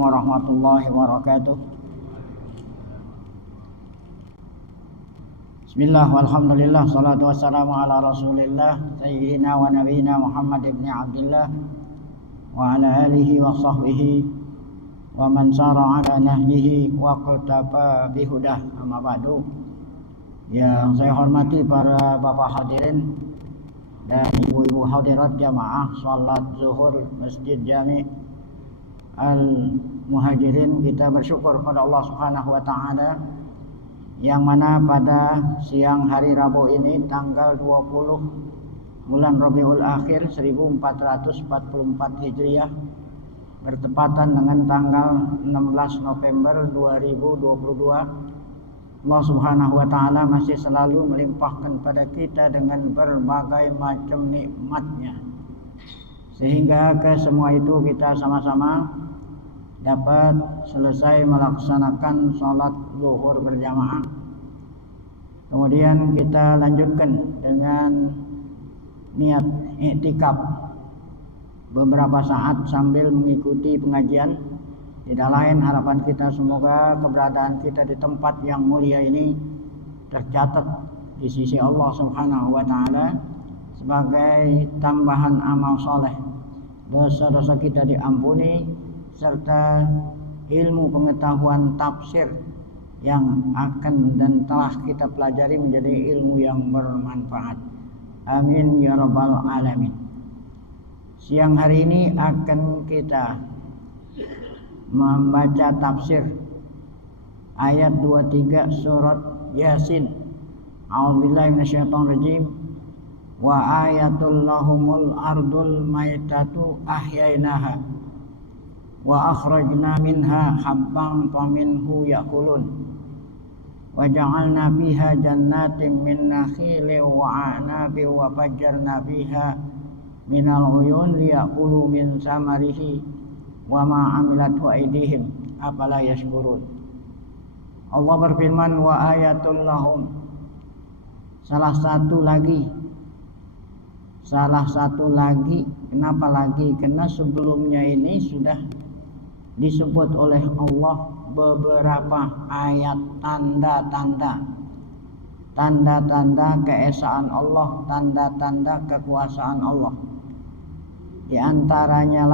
Assalamualaikum warahmatullahi wabarakatuh. Bismillah walhamdulillah salatu wassalamu ala rasulillah sayyidina wa nabiyina Muhammad ibn Abdullah wa ala alihi wa sahbihi wa man sara ala nahjihi wa qataba bihudah, amma ba'du. Yang saya hormati para bapak hadirin dan ibu-ibu hadirat jamaah salat zuhur Masjid Jami' Al-Muhajirin, kita bersyukur kepada Allah Subhanahu wa taala yang mana pada siang hari Rabu ini tanggal 20 bulan Rabiul Akhir 1444 Hijriah bertepatan dengan tanggal 16 November 2022, Allah Subhanahu wa taala masih selalu melimpahkan pada kita dengan berbagai macam nikmatnya, sehingga ke semua itu kita sama-sama dapat selesai melaksanakan sholat zuhur berjamaah. Kemudian kita lanjutkan dengan niat i'tikaf beberapa saat sambil mengikuti pengajian. Tidak lain harapan kita semoga keberadaan kita di tempat yang mulia ini tercatat di sisi Allah Subhanahu wa taala sebagai tambahan amal soleh, dosa-dosa kita diampuni, serta ilmu pengetahuan tafsir yang akan dan telah kita pelajari menjadi ilmu yang bermanfaat. Amin ya rabbal alamin. Siang hari ini akan kita membaca tafsir ayat 23 surat Yasin. A'udzubillahi minasyaitonirrajim. Wa ayatul lahumul ardul maitatu ahyainaha wa akhrajna minha habban faminhu yakulun wa ja'alna fiha jannatin min nakhilin wa a'nabin wa fajjarna fiha minal uyun liyakulu min samarihi wa ma amilat aydihim afala yashkurun. Allah berfirman, wa ayatul lahum, salah satu lagi. Kenapa lagi? Karena sebelumnya ini sudah disebut oleh Allah beberapa ayat tanda-tanda keesaan Allah, tanda-tanda kekuasaan Allah. Di antaranya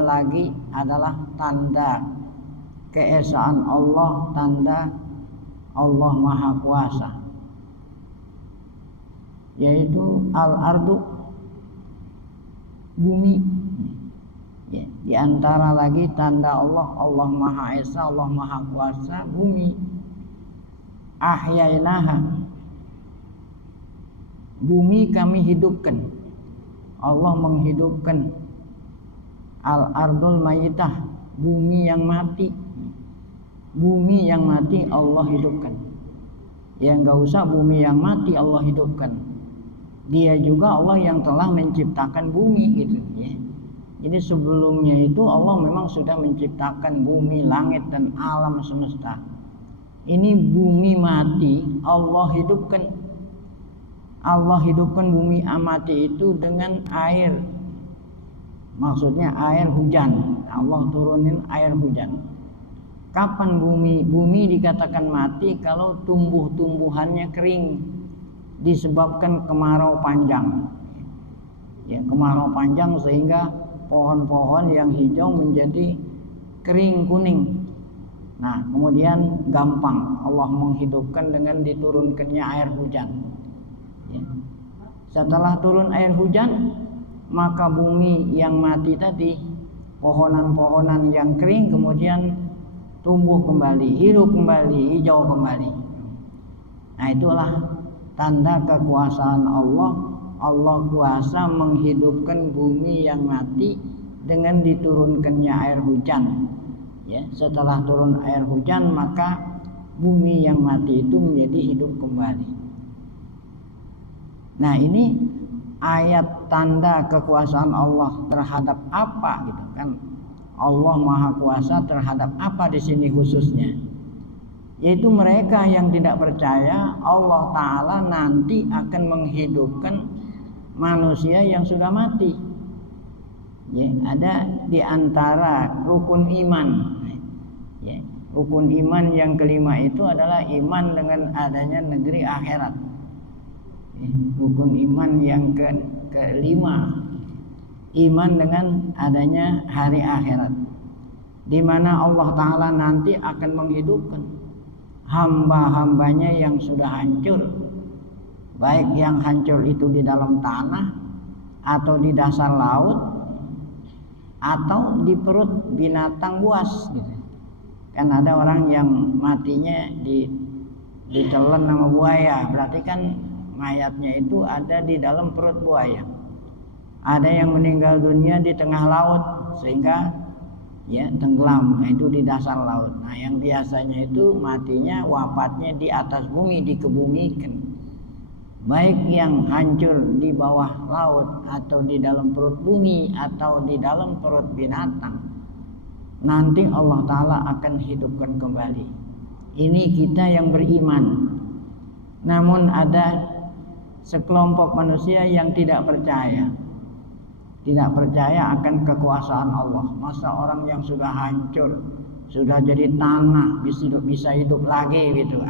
lagi adalah tanda keesaan Allah, tanda Allah Maha Kuasa, yaitu al-ardu, bumi. Ya, di antara lagi tanda Allah, Allah Maha Esa, Allah Maha Kuasa, bumi. Ahyainaha, bumi kami hidupkan. Allah menghidupkan. Al-ardul mayitah, bumi yang mati. Bumi yang mati Allah hidupkan. Ya enggak usah bumi yang mati Allah hidupkan. Dia juga Allah yang telah menciptakan bumi gitu ya. Jadi sebelumnya itu Allah memang sudah menciptakan bumi, langit dan alam semesta. Ini bumi mati Allah hidupkan. Allah hidupkan bumi mati itu dengan air. Maksudnya air hujan. Allah turunin air hujan. Kapan bumi dikatakan mati? Kalau tumbuh-tumbuhannya kering disebabkan kemarau panjang. Ya, kemarau panjang sehingga pohon-pohon yang hijau menjadi kering kuning. Nah, kemudian gampang Allah menghidupkan dengan diturunkannya air hujan. Ya. Setelah turun air hujan, maka bumi yang mati tadi, pohonan-pohonan yang kering kemudian tumbuh kembali, hidup kembali, hijau kembali. Nah, itulah tanda kekuasaan Allah. Allah kuasa menghidupkan bumi yang mati dengan diturunkannya air hujan. Ya, setelah turun air hujan maka bumi yang mati itu menjadi hidup kembali. Nah, ini ayat tanda kekuasaan Allah terhadap apa gitu kan? Allah Maha Kuasa terhadap apa di sini khususnya? Yaitu mereka yang tidak percaya Allah Ta'ala nanti akan menghidupkan manusia yang sudah mati. Ya, ada di antara rukun iman. Ya, rukun iman yang kelima itu adalah iman dengan adanya negeri akhirat. Ya, rukun iman yang kelima, iman dengan adanya hari akhirat, di mana Allah Ta'ala nanti akan menghidupkan hamba-hambanya yang sudah hancur, baik yang hancur itu di dalam tanah atau di dasar laut atau di perut binatang buas gitu. Kan ada orang yang matinya ditelan sama buaya, berarti kan mayatnya itu ada di dalam perut buaya. Ada yang meninggal dunia di tengah laut sehingga ya tenggelam, itu di dasar laut. Nah, yang biasanya itu matinya, wafatnya di atas bumi, dikebumikan. Baik yang hancur di bawah laut atau di dalam perut bumi atau di dalam perut binatang, nanti Allah Ta'ala akan hidupkan kembali. Ini kita yang beriman. Namun ada sekelompok manusia yang tidak percaya akan kekuasaan Allah. Masa orang yang sudah hancur, sudah jadi tanah bisa hidup lagi gitu.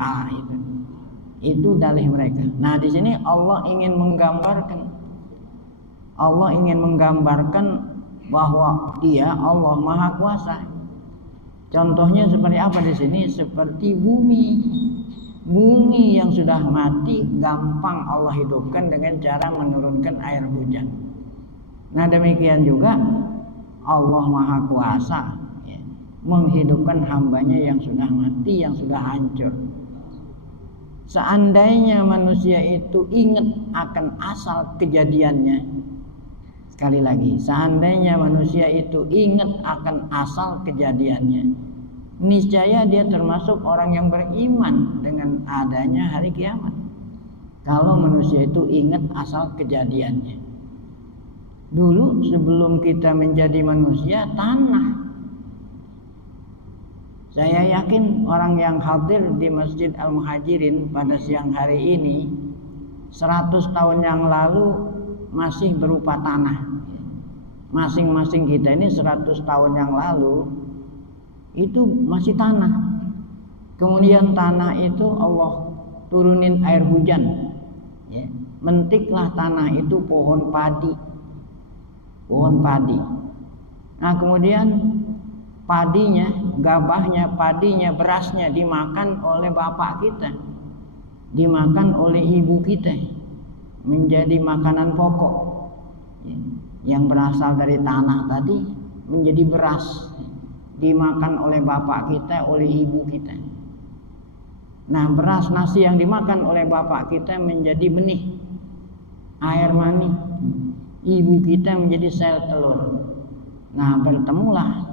Itu dalih mereka. Nah, di sini Allah ingin menggambarkan bahwa Dia Allah Maha Kuasa. Contohnya seperti apa di sini? Seperti bumi yang sudah mati gampang Allah hidupkan dengan cara menurunkan air hujan. Nah, demikian juga Allah Maha Kuasa ya, menghidupkan hambanya yang sudah mati, yang sudah hancur. Seandainya manusia itu ingat akan asal kejadiannya, sekali lagi, seandainya manusia itu ingat akan asal kejadiannya, niscaya dia termasuk orang yang beriman dengan adanya hari kiamat. Kalau manusia itu ingat asal kejadiannya. Dulu sebelum kita menjadi manusia, tanah. Saya yakin orang yang hadir di Masjid Al-Muhajirin pada siang hari ini 100 tahun yang lalu masih berupa tanah. Masing-masing kita ini 100 tahun yang lalu itu masih tanah. Kemudian tanah itu Allah turunin air hujan ya. Mentiklah tanah itu pohon padi. Nah, kemudian padinya, gabahnya, padinya, berasnya dimakan oleh bapak kita, dimakan oleh ibu kita, menjadi makanan pokok yang berasal dari tanah tadi menjadi beras, dimakan oleh bapak kita, oleh ibu kita. Nah, beras nasi yang dimakan oleh bapak kita menjadi benih, air mani, ibu kita menjadi sel telur. Nah, bertemulah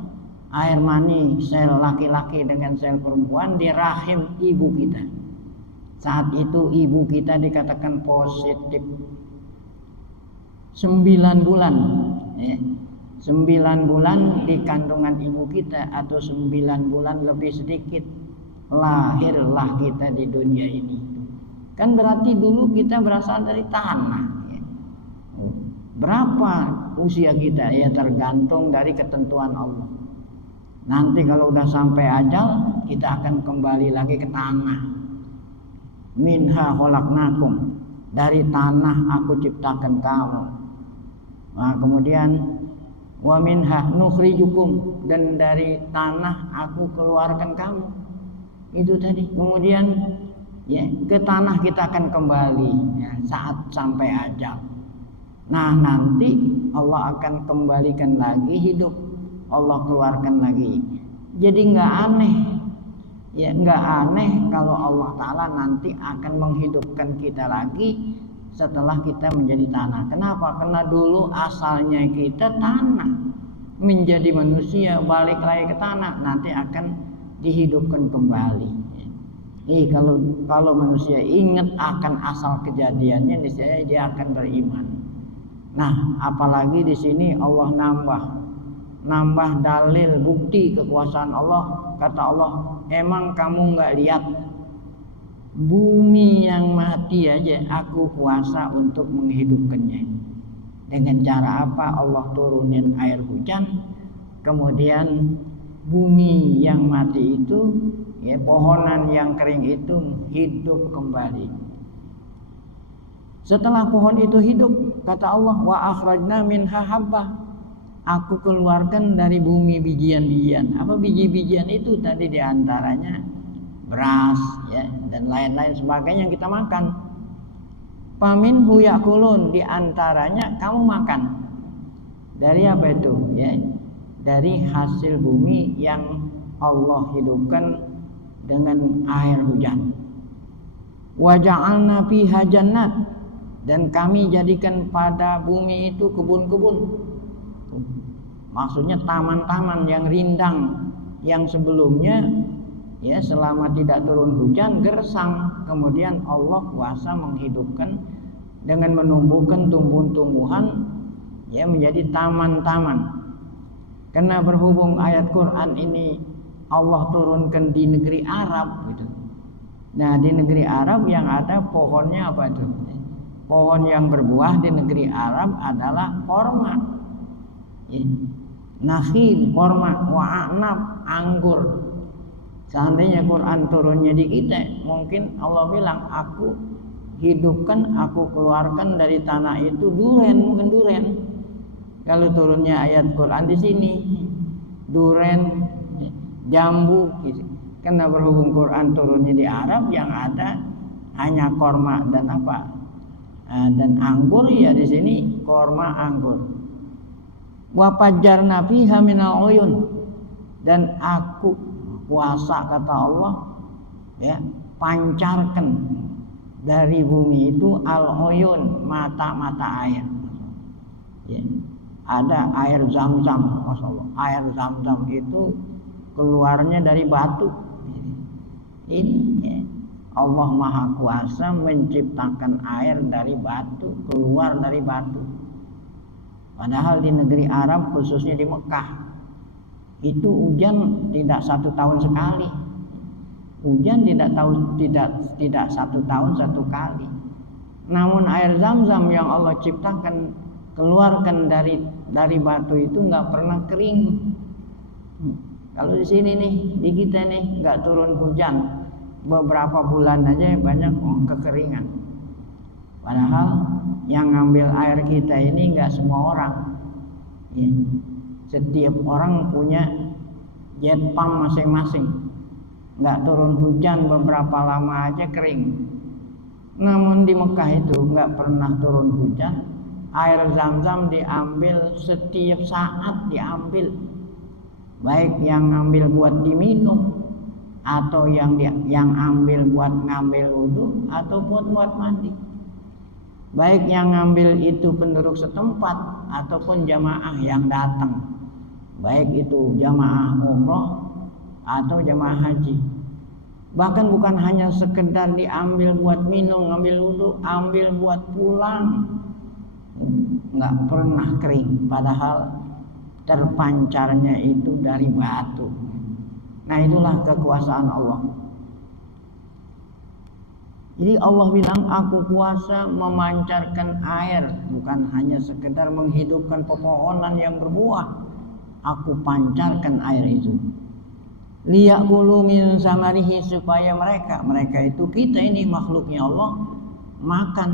air mani sel laki-laki dengan sel perempuan di rahim ibu kita. Saat itu ibu kita dikatakan positif 9 bulan ya. 9 bulan di kandungan ibu kita, atau 9 bulan lebih sedikit lahirlah kita di dunia ini. Kan berarti dulu kita berasal dari tanah ya. Berapa usia kita? Ya tergantung dari ketentuan Allah. Nanti kalau udah sampai ajal, kita akan kembali lagi ke tanah. Minha khalaqnakum, dari tanah aku ciptakan kamu. Nah, kemudian wa minha nukhrijukum, dan dari tanah aku keluarkan kamu. Itu tadi. Kemudian ya ke tanah kita akan kembali ya, saat sampai ajal. Nah, nanti Allah akan kembalikan lagi hidup, Allah keluarkan lagi. Jadi nggak aneh ya, nggak aneh kalau Allah Ta'ala nanti akan menghidupkan kita lagi setelah kita menjadi tanah. Kenapa? Karena dulu asalnya kita tanah, menjadi manusia balik lagi ke tanah, nanti akan dihidupkan kembali. Nih, kalau manusia ingat akan asal kejadiannya, niscaya dia akan beriman. Nah, apalagi di sini Allah nambah dalil bukti kekuasaan Allah. Kata Allah, emang kamu nggak lihat bumi yang mati aja aku kuasa untuk menghidupkannya. Dengan cara apa? Allah turunin air hujan, kemudian bumi yang mati itu, ya, pohonan yang kering itu hidup kembali. Setelah pohon itu hidup, kata Allah, wa akhrajna minha habbah, aku keluarkan dari bumi bijian-bijian. Apa biji-bijian itu? Tadi diantaranya beras, ya, dan lain-lain sebagainya yang kita makan. Faminhu yakulun, diantaranya kamu makan. Dari apa itu? Ya, dari hasil bumi yang Allah hidupkan dengan air hujan. Wa ja'alna fiha jannat, dan kami jadikan pada bumi itu kebun-kebun. Maksudnya taman-taman yang rindang, yang sebelumnya, ya, selama tidak turun hujan gersang. Kemudian Allah kuasa menghidupkan dengan menumbuhkan tumbuhan-tumbuhan, ya, menjadi taman-taman. Karena berhubung ayat Quran ini Allah turunkan di negeri Arab gitu. Nah, di negeri Arab yang ada pohonnya apa itu? Pohon yang berbuah di negeri Arab adalah korma, ya. Nakhil, korma, wa'anab, anggur. Seandainya Quran turunnya di kita, mungkin Allah bilang, aku hidupkan, aku keluarkan dari tanah itu duren, mungkin duren. Kalau turunnya ayat Quran di sini, duren, jambu, gitu. Karena berhubung Quran turunnya di Arab, yang ada hanya korma dan apa? Dan anggur, ya, di sini korma, anggur. Wa fajjarna fiha minal uyun, dan aku kuasa, kata Allah, ya, pancarkan dari bumi itu al-uyun, mata-mata air, ya. Ada air Zam-Zam, masyaallah. Air Zam-Zam itu keluarnya dari batu. Ini, ya, Allah Maha Kuasa menciptakan air dari batu, keluar dari batu. Padahal di negeri Arab, khususnya di Mekah, itu hujan tidak 1 tahun sekali. Hujan tidak 1 tahun 1 kali. Namun air Zam-Zam yang Allah ciptakan, keluarkan dari batu itu nggak pernah kering. Kalau di sini nih, di kita nih nggak turun hujan, beberapa bulan aja banyak kekeringan. Padahal yang ngambil air kita ini nggak semua orang, ya. Setiap orang punya jet pump masing-masing. Nggak turun hujan beberapa lama aja kering. Namun di Mekah itu nggak pernah turun hujan. Air Zam-Zam diambil setiap saat, diambil. Baik yang ngambil buat diminum, atau yang ambil buat ngambil wudu, atau buat mandi. Baik yang ngambil itu penduduk setempat ataupun jamaah yang datang, baik itu jamaah umroh atau jamaah haji. Bahkan bukan hanya sekedar diambil buat minum, ngambil wudu, ambil buat pulang, nggak pernah kering. Padahal terpancarnya itu dari batu. Nah, itulah kekuasaan Allah. Jadi Allah bilang, aku kuasa memancarkan air, bukan hanya sekedar menghidupkan pepohonan yang berbuah. Aku pancarkan air itu. Liya'kulu min samarihi, supaya mereka itu, kita ini makhluknya Allah, makan.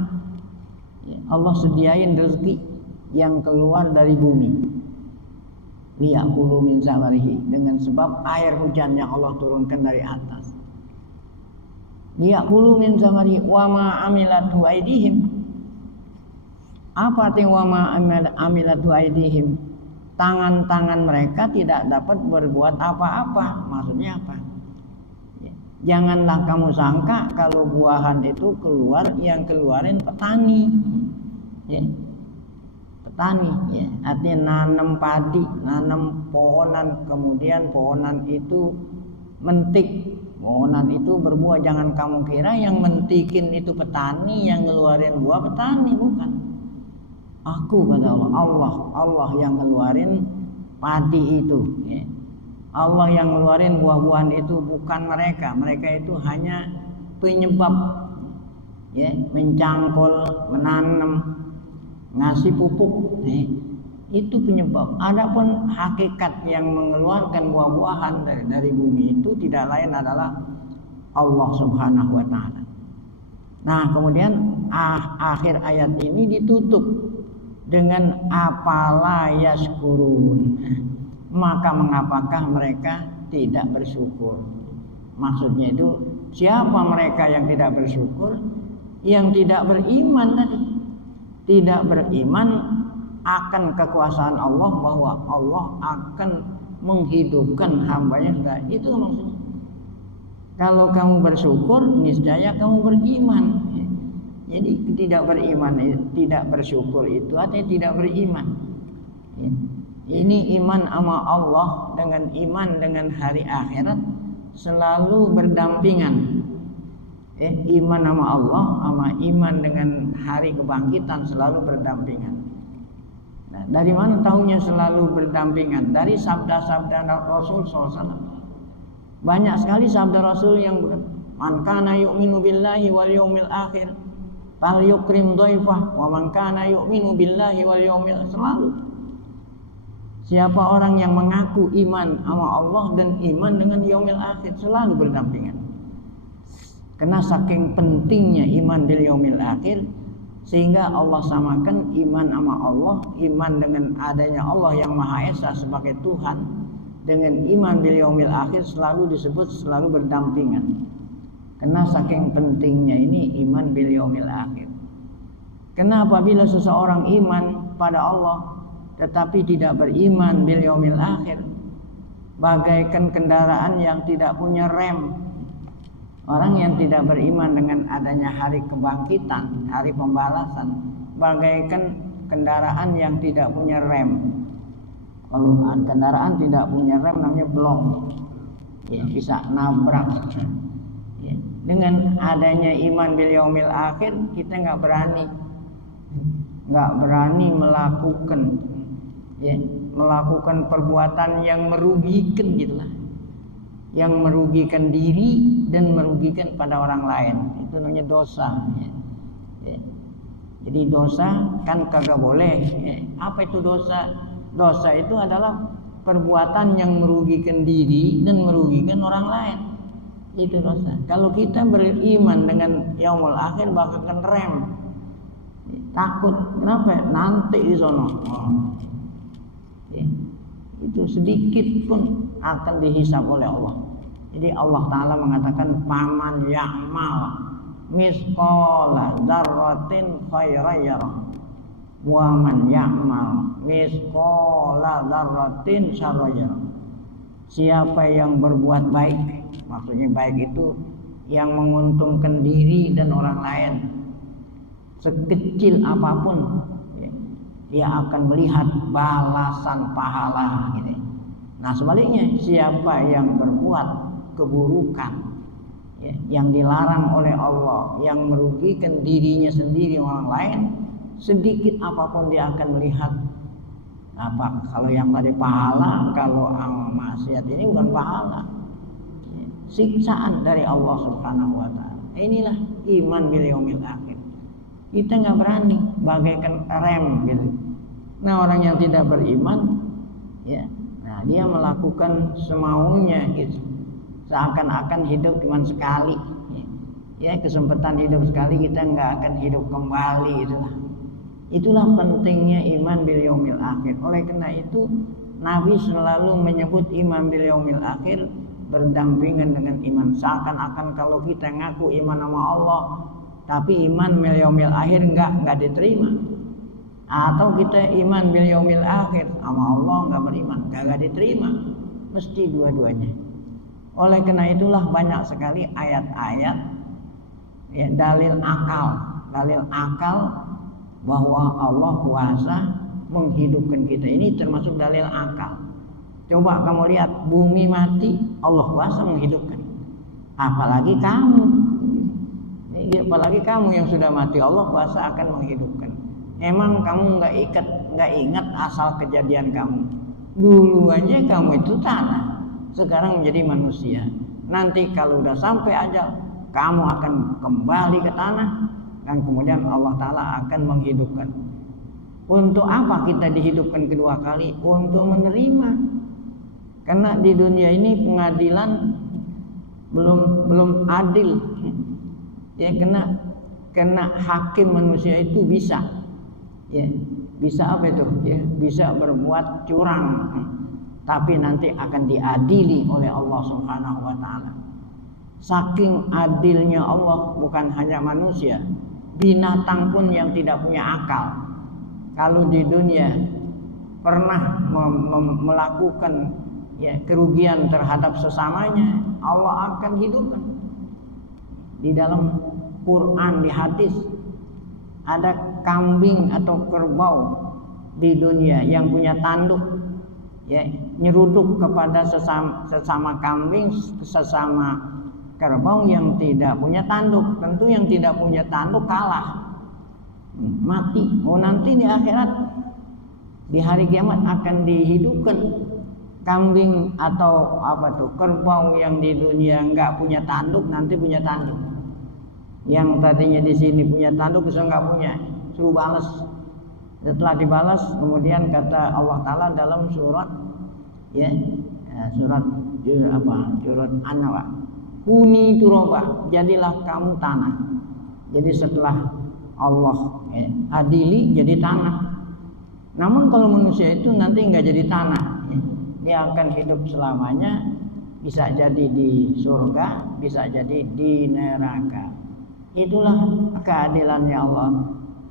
Allah sediain rezeki yang keluar dari bumi. Liya'kulu min samarihi, dengan sebab air hujan yang Allah turunkan dari atas. Liya'kulu min samarihi wa ma amilatu aydihim. Apa artinya wa ma amilatu aydihim? Tangan-tangan mereka tidak dapat berbuat apa-apa. Maksudnya apa? Janganlah kamu sangka kalau buahan itu keluar, yang keluarin petani, ya. Petani, ya. Artinya nanam padi, nanam pohonan, kemudian pohonan itu mentik, pohonan itu berbuah. Jangan kamu kira yang mentikin itu petani, yang ngeluarin buah petani, bukan. Aku, kata Allah yang ngeluarin padi itu, ya. Allah yang ngeluarin buah-buahan itu, bukan mereka. Mereka itu hanya penyebab, ya, mencangkul, menanam, ngasih pupuk, ya. Itu penyebab. Adapun hakikat yang mengeluarkan buah-buahan dari bumi itu tidak lain adalah Allah Subhanahu wa taala. Nah, kemudian akhir ayat ini ditutup dengan apala yaskurun. Maka mengapakah mereka tidak bersyukur? Maksudnya itu siapa mereka yang tidak bersyukur? Yang tidak beriman tadi. Tidak beriman akan kekuasaan Allah, bahwa Allah akan menghidupkan hambanya. Itu maksudnya. Kalau kamu bersyukur, niscaya kamu beriman. Jadi tidak beriman, tidak bersyukur itu artinya tidak beriman. Ini iman sama Allah dengan iman dengan hari akhirat selalu berdampingan. Iman sama Allah sama iman dengan hari kebangkitan selalu berdampingan. Nah, dari mana tahunya selalu berdampingan? Dari sabda-sabda Rasul SAW. Banyak sekali sabda Rasul yang man kana yu'minu billahi wal yaumil akhir falyukrim dhaifah wa man kana yu'minu billahi wal yaumil selalu. Siapa orang yang mengaku iman sama Allah dan iman dengan yaumil akhir selalu berdampingan. Karena saking pentingnya iman bil yaumil akhir sehingga Allah samakan iman sama Allah, iman dengan adanya Allah yang Maha Esa sebagai Tuhan dengan iman bil yaumil akhir selalu disebut selalu berdampingan. Karena saking pentingnya ini iman bil yaumil akhir. Karena apabila seseorang iman pada Allah tetapi tidak beriman bil yaumil akhir, bagaikan kendaraan yang tidak punya rem. Orang yang tidak beriman dengan adanya hari kebangkitan, hari pembalasan, bagaikan kendaraan yang tidak punya rem. Kalau kendaraan tidak punya rem namanya blong, bisa nabrak. Dengan adanya iman bil yaumil akhir, kita nggak berani melakukan perbuatan yang merugikan gitulah, yang merugikan diri dan merugikan pada orang lain. Itu namanya dosa. Jadi dosa kan kagak boleh. Apa itu dosa? Dosa itu adalah perbuatan yang merugikan diri dan merugikan orang lain. Itu dosa. Kalau kita beriman dengan yaumul akhir bakal rem. Takut, kenapa? Nanti di sono. Itu sedikit pun akan dihisab oleh Allah. Jadi Allah Ta'ala mengatakan paman ya'mal misqala dzarratin khairan yarah wa man ya'mal misqala dzarratin syarran yarah. Siapa yang berbuat baik, maksudnya baik itu yang menguntungkan diri dan orang lain, sekecil apapun dia akan melihat balasan pahala gitu. Nah sebaliknya, siapa yang berbuat keburukan yang dilarang oleh Allah, yang merugikan dirinya sendiri orang lain, sedikit apapun dia akan melihat apa. Kalau yang tadi pahala, kalau maksiat ini bukan pahala, siksaan dari Allah Subhanahu wa taala. Inilah iman bil yaumil akhir. Kita nggak berani, bagaikan rem gitu. Nah orang yang tidak beriman, nah dia melakukan semaunya gitu. Seakan-akan hidup cuma sekali. Kesempatan hidup sekali, kita nggak akan hidup kembali. Itulah pentingnya iman bil yaumil akhir. Oleh karena itu Nabi selalu menyebut iman bil yaumil akhir berdampingan dengan iman. Seakan-akan kalau kita ngaku iman sama Allah, tapi iman bil yaumil akhir nggak diterima. Atau kita iman bil yaumil akhir sama Allah nggak beriman, nggak diterima. Mesti dua-duanya. Oleh karena itulah banyak sekali ayat-ayat dalil akal bahwa Allah kuasa menghidupkan kita. Ini termasuk dalil akal. Coba kamu lihat, bumi mati, Allah kuasa menghidupkan. Apalagi kamu yang sudah mati, Allah kuasa akan menghidupkan. Emang kamu nggak ingat asal kejadian kamu? Dulu aja kamu itu tanah, sekarang menjadi manusia. Nanti kalau udah sampai ajal, kamu akan kembali ke tanah dan kemudian Allah Ta'ala akan menghidupkan. Untuk apa kita dihidupkan kedua kali? Untuk menerima. Karena di dunia ini pengadilan belum adil. Ya, kena hakim manusia itu bisa. Ya, bisa apa itu? Ya, bisa berbuat curang. Tapi nanti akan diadili oleh Allah Subhanahu wa taala. Saking adilnya Allah, bukan hanya manusia, binatang pun yang tidak punya akal, kalau di dunia pernah melakukan ya kerugian terhadap sesamanya, Allah akan hidupkan. Di dalam Quran, di hadis, ada kambing atau kerbau di dunia yang punya tanduk, ya, nyeruduk kepada sesama kambing, sesama kerbau yang tidak punya tanduk. Tentu yang tidak punya tanduk kalah, mati. Nanti di akhirat, di hari kiamat akan dihidupkan kambing atau kerbau yang di dunia nggak punya tanduk, nanti punya tanduk. Yang tadinya di sini punya tanduk bisa nggak punya, suruh balas. Setelah dibalas, kemudian kata Allah Taala dalam surat surat An-Nahl, kuni turoba, jadilah kamu tanah. Jadi setelah Allah adili jadi tanah. Namun kalau manusia itu nanti nggak jadi tanah, dia akan hidup selamanya, bisa jadi di surga, bisa jadi di neraka. Itulah keadilannya Allah.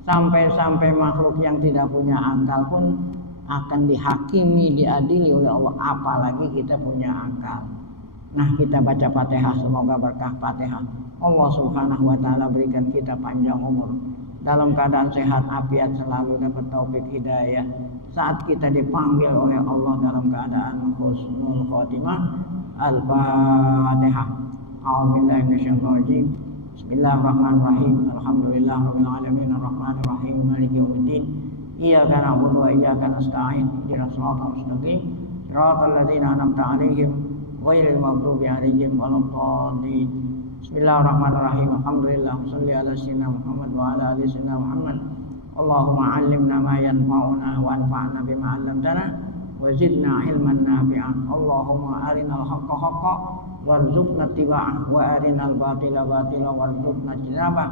Sampai makhluk yang tidak punya akal pun akan dihakimi, diadili oleh Allah, apalagi kita punya akal. Nah, kita baca Fatihah, semoga berkah Fatihah Allah Subhanahu wa taala berikan kita panjang umur, dalam keadaan sehat afiat, selalu dapat taufik hidayah saat kita dipanggil oleh Allah dalam keadaan husnul khotimah. Al-Fatihah. A'udzubillahi minasyaitonir rajim. Bismillahirrahmanirrahim. Alhamdulillahirabbil alamin arrahmanir rahim maliki yaumiddin. Iyyaka na'budu wa iyyaka nasta'in. Ihdinas siratal mustaqim. Siratal ladzina an'amta 'alaihim ghairil maghdubi 'alaihim waladdallin. Bismillahirrahmanirrahim. Alhamdulillah, shalli ala sayyidina Muhammad wa ala ali sayyidina Muhammad. Allahumma 'allimna ma yanfa'una wa anfa'na bima 'allamtana wa zidna ilman nafi'an. Allahumma arinal haqqa haqqan warzuqna ittiba'ah wa arinal batila batila warzuqna ijtinabah.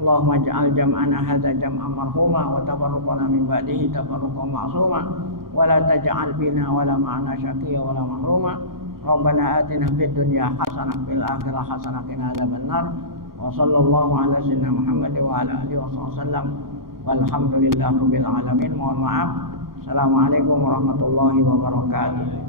Allahumma ij'al jam'ana hadza jam'an marhuma wa tafarruqana min ba'dihi tafarruqan ma'suma wa la taj'al fina wa la ma'ana syaqiyya wa la mahruma. Rabbana atina fid dunya hasanah fil akhirati hasanah wa qina adzabannar. Wa sallallahu ala sayyidina Muhammad wa ala alihi wasallam. Walhamdulillahirabbil alamin. Mohon maaf. Assalamualaikum warahmatullahi wabarakatuh.